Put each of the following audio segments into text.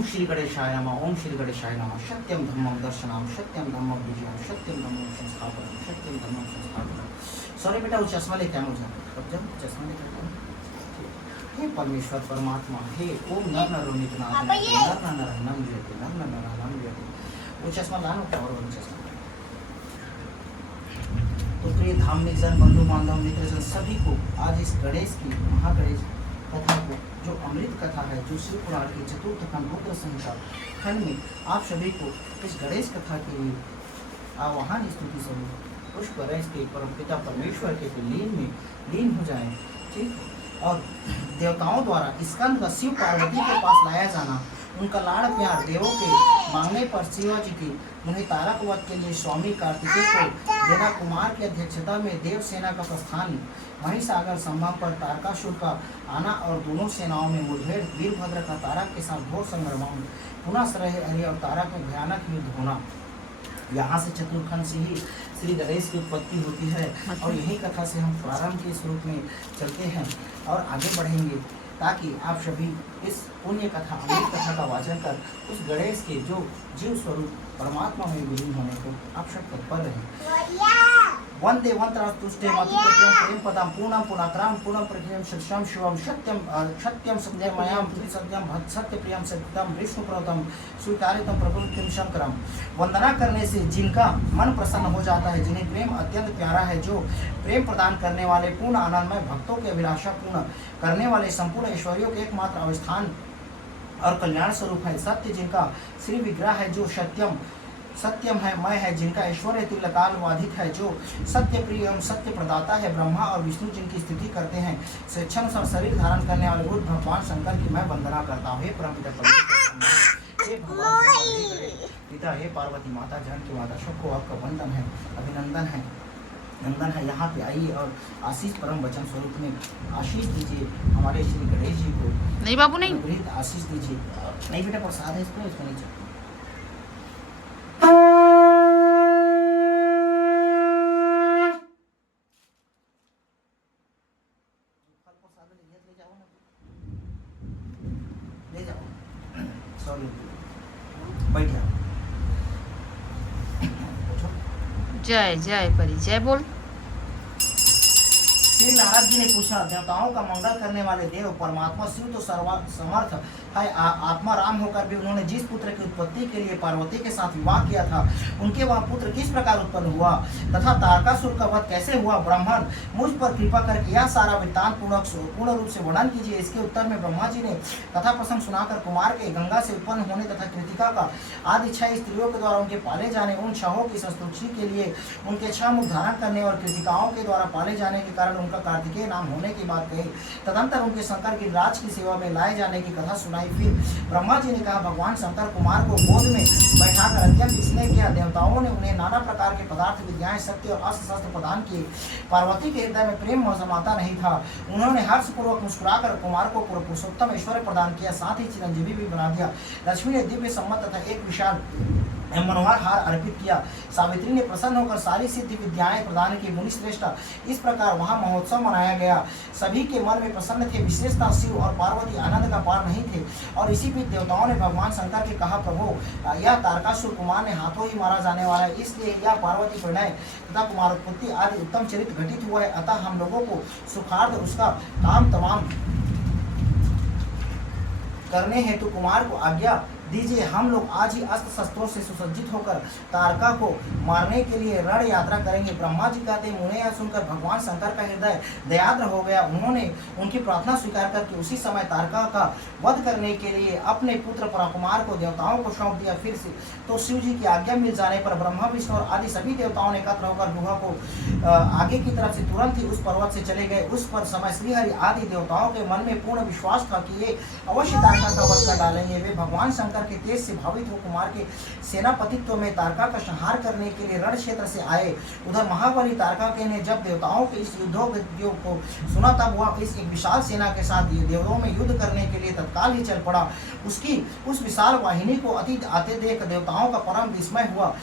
श्री गणेशाय नमः। ओम श्री गणेशाय नमः। सत्यम धम्मम दर्शनम, सत्यम धम्मम विजयम, सत्यम धम्मम संस्थापनम, सत्यम धम्मम संस्थापनम। सॉरी बेटा, वो चश्मा लेके आओ। अब जब चश्मा लेके आओ। हे परमेश्वर परमात्मा, हे ओम नर नरो नितनाथ, नर नर नम लेते, नर नर नम लेते। वो चश्मा लानो क्या और वो चश्मा। तो प्रिय धार्मिक जन, बंधु बांधव, मित्र जन सभी को आज इस गणेश की महागणेश कथा को, जो अमृत कथा है, जो शिव पुराण की चतुर्थ खंड रुद्र संहिता खंड में आप सभी को इस गणेश कथा के लिए आवाहन स्तुति समूह उस गणेश के परमपिता परमेश्वर के लीन हो जाएं, ठीक। और देवताओं द्वारा स्कंद व शिव पार्वती के पास लाया जाना, उनका लाड़ प्यार देवों के मांगने पर शिवाजी की उन्हें तारक वध के लिए स्वामी कार्तिकेय को देना, कुमार की अध्यक्षता में देव सेना का प्रस्थान, महिसागर संभव पर तारकासुर का आना और दोनों सेनाओं में मुठभेड़, वीरभद्र का तारक के साथ घोर संग्राम, पुनः हरि और तारक में भयानक युद्ध होना। यहाँ से चतुर्खंड से ही श्री गणेश की उत्पत्ति होती है और यही कथा से हम प्रारंभ के स्वरूप में चलते हैं और आगे बढ़ेंगे, ताकि आप सभी इस पुण्य कथा अमृत कथा का वाचन कर उस गणेश के जो जीव स्वरूप परमात्मा में विलीन होने को आप सब तत्पर रहें। वंदे वंतरास्तुष्टे मतिप्रत्यं प्रेम पदम पूर्णम पुनात्राम पूर्णम प्रकृतिम सत्यम शिवम सत्यम सत्यम संजयमयम सत्यम सत्य प्रियम सत्यम विष्णु प्रोतम स्वीकारितम प्रभुतिम शंकरम। वंदना करने से जिनका मन प्रसन्न हो जाता है, जिन्हें प्रेम अत्यंत प्यारा है, जो प्रेम प्रदान करने वाले पूर्ण आनंदमय भक्तों की अभिलाषा पूर्ण करने वाले संपूर्ण ऐश्वर्यों के एकमात्र अवस्थान और कल्याण स्वरूप है, सत्य जिनका श्री विग्रह है, जो सत्यम है, मय है, जिनका ऐश्वर्य तुल्य काल वाधिक है, जो सत्य प्रिय एवं सत्य प्रदाता है, ब्रह्मा और विष्णु जिनकी स्थिति करते हैं, स्वेच्छानुसार शरीर धारण करने वाले बुद्ध भगवान शंकर की मैं वंदना करता हूँ। हे परमपिता हे भगवान पिता, हे पार्वती माता, जानकी माता, सबको आपका वंदन है, अभिनंदन है, नंदन है। यहाँ पे आइए और आशीष परम वचन स्वरूप में आशीष दीजिए हमारे श्री गणेश जी को। नहीं बाबू नहीं, आशीष दीजिए। नहीं बेटा, प्रसाद है इसको नीचे। जय जय परी जय बोल। श्री नारद जी ने पूछा, देवताओं का मंगल करने वाले देव परमात्मा शिव तो सर्वसमर्थ है, आत्मा राम होकर भी उन्होंने जिस पुत्र की उत्पत्ति के लिए पार्वती के साथ विवाह किया था, उनके वह पुत्र किस प्रकार उत्पन्न हुआ तथा तारकासुर का वध कैसे हुआ, ब्राह्मण मुझ पर कृपा करके यह सारा वृत्तांत पूर्ण रूप से वर्णन कीजिए। इसके उत्तर में ब्रह्मा जी ने कथा प्रसंग सुनाकर कुमार के गंगा से उत्पन्न होने तथा कृतिका का आदि 6 स्त्रियों के द्वारा उनके पाले जाने, उन छहों की संतुष्टि के लिए उनके 6 मुख धारण करने और कृतिकाओं के द्वारा पाले जाने के कारण उनका कार्तिकेय नाम होने की बात कही। तदंतर उनके शंकर गिरिराज की सेवा में लाए जाने की कथा सुनाई। फिर ब्रह्मा जी ने कहा, भगवान शंकर कुमार को गोद में बैठाकर अत्यंत स्नेह किया। देवताओं ने उन्हें नाना प्रकार के पदार्थ, विद्याएं, शक्ति और अस्त्र शस्त्र प्रदान किए। पार्वती के हृदय में प्रेम समाता नहीं था। उन्होंने हर्षपूर्वक मुस्कुराकर कुमार को पुरुषोत्तम ऐश्वर्य प्रदान किया, साथ ही चिरंजीवी भी बना दिया। लक्ष्मी ने दिव्य सम्मत तथा एक विशाल मनोहर हार अर्पित किया। सावित्री ने प्रसन्न होकर सारी सिद्धि विद्याएं प्रदान की। मुनि श्रेष्ठ इस प्रकार वहां महोत्सव मनाया गया। सभी के मन में प्रसन्न थे। विशेषता शिव और पार्वती आनंद का पार नहीं थे। और इसी बीच देवताओं ने भगवान शंकर के कहा, प्रभु यह तारकासुर कुमार ने हाथों ही मारा जाने वाला है, इसलिए यह पार्वती परिणय तथा कुमार उत्पत्ति आदि उत्तम चरित्र घटित हुआ है। अतः हम लोगों को सुखार्थ उसका काम तमाम करने हेतु कुमार को आज्ञा दीजिए। हम लोग आज ही अस्त्र शस्त्रों से सुसज्जित होकर तारका को मारने के लिए रण यात्रा करेंगे। ब्रह्मा जी कहते, मुने यह सुनकर भगवान शंकर का हृदय दयाद्र हो गया। उन्होंने उनकी प्रार्थना स्वीकार करके उसी समय तारका का वध करने के लिए अपने पुत्र कुमार को देवताओं को सौंप दिया। फिर से तो शिव जी की आज्ञा मिल जाने पर ब्रह्मा विष्णु और आदि सभी देवताओं ने एकत्र होकर गुहा को आगे की तरफ से तुरंत ही उस पर्वत से चले गए। उस पर समय श्रीहरि आदि देवताओं के मन में पूर्ण विश्वास था कि ये अवश्य तारका का वध कर डालेंगे। वे भगवान शंकर के तेज से भावित हो कुमार के सेनापतित्व में तारका का संहार करने के लिए रण क्षेत्र से आए। उधर महाबली तारका के ने जब देवताओं के इस युद्धों को सुना, तब वह इस एक विशाल सेना के साथ देवों में युद्ध करने के लिए तत्काल ही चल पड़ा। उसकी उस विशाल वाहिनी को अति आते देख देवताओं का परम विस्मय हुआ।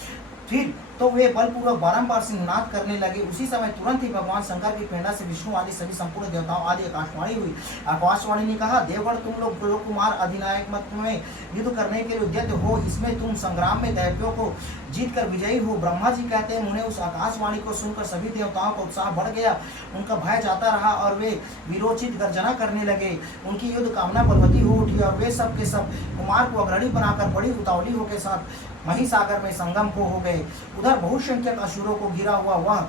फिर तो वे बलपूर्वक बारंबार सिंहनाद करने लगे। उसी समय तुरंत ही भगवान शंकर की प्रेरणा से विष्णु आदि सभी संपूर्ण देवताओं आदि आकाशवाणी हुई। आकाशवाणी ने कहा, देवगण तुम लोग लोक कुमार अधिनायक मत में युद्ध करने के लिए उद्यत हो, इसमें तुम संग्राम में दैत्यों को जीत कर विजयी हो। ब्रह्मा जी कहते हैं, उन्हें उस आकाशवाणी को सुनकर सभी देवताओं का उत्साह बढ़ गया, उनका भय जाता रहा और वे विरोचित गर्जना करने लगे। उनकी युद्ध कामना बलवती हो उठी और वे सब के सब कुमार को अग्रणी बनाकर बड़ी उतावली हो के साथ महिसागर में संगम को हो गए। उधर बहुसंख्यक असुरों को घिरा हुआ वह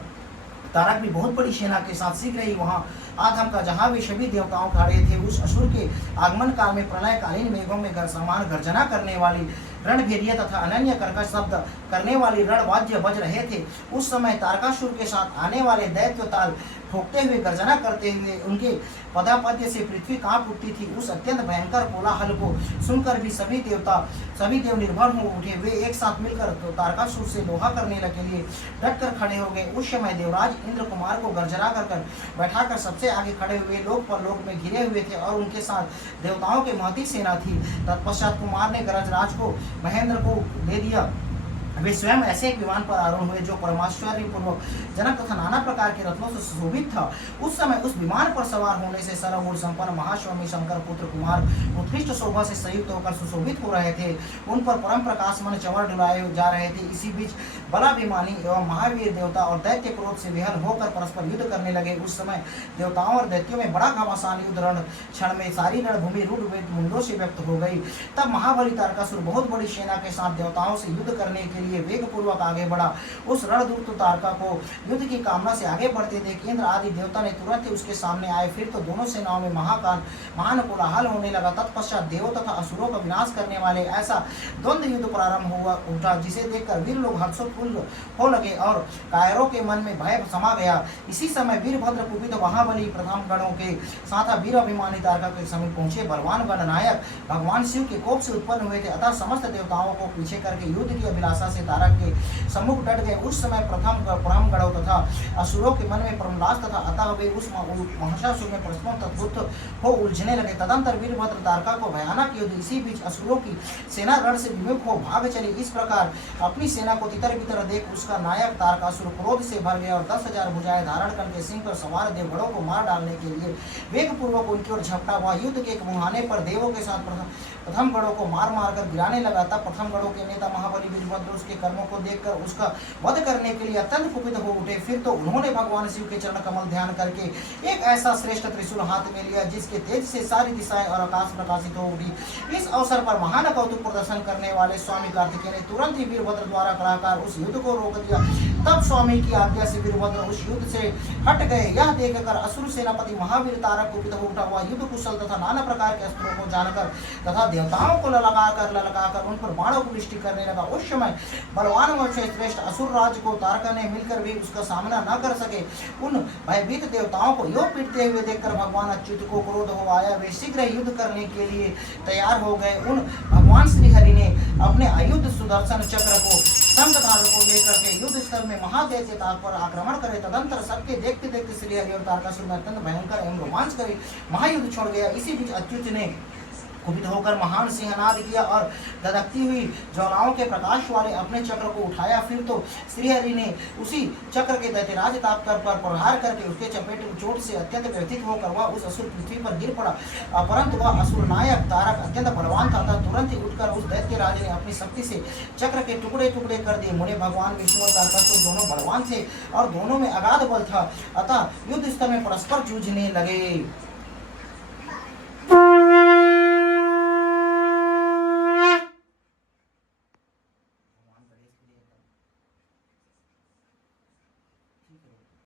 तारक भी बहुत बड़ी सेना के साथ शीघ्र ही वहां आधम का जहां वे सभी देवताओं खड़े थे। उस असुर के आगमन काल में प्रलयकालीन मेघों में समान गर्जना करने वाली रणभेदिया तथा अनन्य कर्कश शब्द करने वाली रणवाद्य बज रहे थे। उस समय तारकासुर के साथ आने वाले दैत्य ताल ठोकते हुए गर्जना करते हुए उनके पदापद्य से पृथ्वी कांप उठती थी। उस अत्यंत भयंकर कोलाहल को सुनकर भी सभी देव निर्भर हो उठे। वे एक साथ मिलकर तारकासुर से लोहा करने के लिए डटकर खड़े हो गए। उस समय देवराज इंद्र कुमार को गर्जना कर बैठाकर सबसे आगे खड़े हुए लोक पर लोक में घिरे हुए थे और उनके साथ देवताओं की महती सेना थी। तत्पश्चात कुमार ने गरजराज को महेंद्र को दे दिया। वे स्वयं ऐसे एक विमान पर आरूढ़ हुए जो परमाश्चर्य पूर्वक जनक तथा नाना प्रकार के रत्नों से सुशोभित था। उस समय उस विमान पर सवार होने से सर्वगुण संपन्न महास्वामी शंकर पुत्र कुमार उत्कृष्ट शोभा से संयुक्त होकर सुशोभित हो रहे थे। उन पर परम प्रकाश मन चंवर डुलाए जा रहे थे। इसी बीच बलाभिमानी एवं महावीर देवता और दैत्य क्रोध से विहल होकर परस्पर युद्ध करने लगे। उस समय देवताओं और दैत्यों में बड़ा घमासान युद्ध रण क्षण में सारी रणभूमि रूढ़ मुंडों से व्यक्त हो गई। तब महाबली तारकासुर बहुत बड़ी सेना के साथ देवताओं से युद्ध करने के लिए वेग पूर्वक आगे बढ़ा। उस रणदूत तारका को युद्ध की कामना से आगे बढ़ते देख इंद्र आदि देवता ने तुरंत ही उसके सामने आए। फिर तो दोनों सेनाओं में महान कोलाहल होने लगा। तत्पश्चात देवों तथा असुरों का विनाश करने वाले ऐसा द्वंद्व युद्ध प्रारंभ हुआ उठा, जिसे देखकर वीर लोग हर्षोत्फुल्ल हो लगे और कायरों के मन में भय समा गया। इसी समय वीरभद्र कुपित महाबली प्रथम गणों के साथ वीर अभिमानी तारका के समीप पहुंचे। बलवान गणनायक भगवान शिव के कोप से उत्पन्न हुए थे, अतः समस्त देवताओं को पीछे करके युद्ध की अभिलाषा से तारक के सम्मुख डट गए। उस समय प्रथम गणों तथा असुरों के मन में परमलास तथा अतः वे उस महाशासुर में परस्पर तद्भुत हो उलझने लगे। तदंतर वीरभद्र तारका को भयानक युद्ध। इसी बीच असुरों की सेना रण से विमुख हो भाग चली। इस प्रकार अपनी सेना को तितर बितर देख उसका नायक तारकासुर क्रोध से भर गया और 10,000 भुजाएं धारण करके सिंह पर सवार देवगणों को मार डालने के लिए वेग पूर्वक उनकी ओर झपटा हुआ। युद्ध के एक मुहाने पर देवों के साथ प्रथम गणों को मार कर गिराने लगा। तब प्रथम गणों के नेता महाबली वीरभद्र उसके कर्मों को देखकर उसका वध करने के लिए अत्यंत कुपित हो उठे। फिर तो उन्होंने भगवान शिव के चरण कमल ध्यान करके एक ऐसा श्रेष्ठ त्रिशूल हाथ में लिया जिसके तेज से सारी दिशाएं और आकाश प्रकाशित हो उठी। इस अवसर पर महान कौतुक प्रदर्शन करने वाले स्वामी कार्तिकेय ने तुरंत ही वीरभद्र द्वारा कराकर उस युद्ध को रोक दिया। तब स्वामी की आज्ञा से वीरभद्र उस युद्ध से हट गए। यह देखकर असुर सेनापति महावीर तारक कुपित हो उठा हुआ युद्ध कुशल तथा नाना प्रकार के अस्त्रों को जानकर तथा देवताओं को ललकाकर उन पर बाणों की वृष्टि करने लगा। उस समय बलवान व श्रेष्ठ असुर राज को तारका ने मिलकर भी उसका सामना न कर सके। उन भयभीत देवताओं को यो पीटते हुए देखकर भगवान अच्युत को क्रोध हो आया। वे शीघ्र युद्ध करने के लिए तैयार हो गए। उन भगवान श्री हरि ने अपने आयुध सुदर्शन चक्र को शंखधार को लेकर के युद्ध स्थल में महादैत्य पर आक्रमण करे। तदंतर सबके देखते देखते श्री हरि और तारकासुर में अत्यंत भयंकर एवं रोमांचकारी महायुद्ध छोड़ गया। इसी बीच अच्युत ने कुपित होकर महान सिंहनाद किया और धधकती हुई ज्वालाओं के प्रकाश वाले अपने चक्र को उठाया। फिर तो श्रीहरि ने उसी चक्र के दैत्यराज तापकर पर प्रहार करके उसके चपेट चोट से अत्यंत व्यथित होकर वह उस असुर पृथ्वी पर गिर पड़ा। परंतु वह असुर नायक तारक अत्यंत बलवान था, तुरंत ही उठकर उस दैत्यराज ने अपनी शक्ति से चक्र के टुकड़े टुकड़े कर दिए। मुने भगवान विष्णु और तारकासुर दोनों बलवान थे और दोनों में अगाध बल था, अतः युद्ध स्थल में परस्पर जूझने लगे।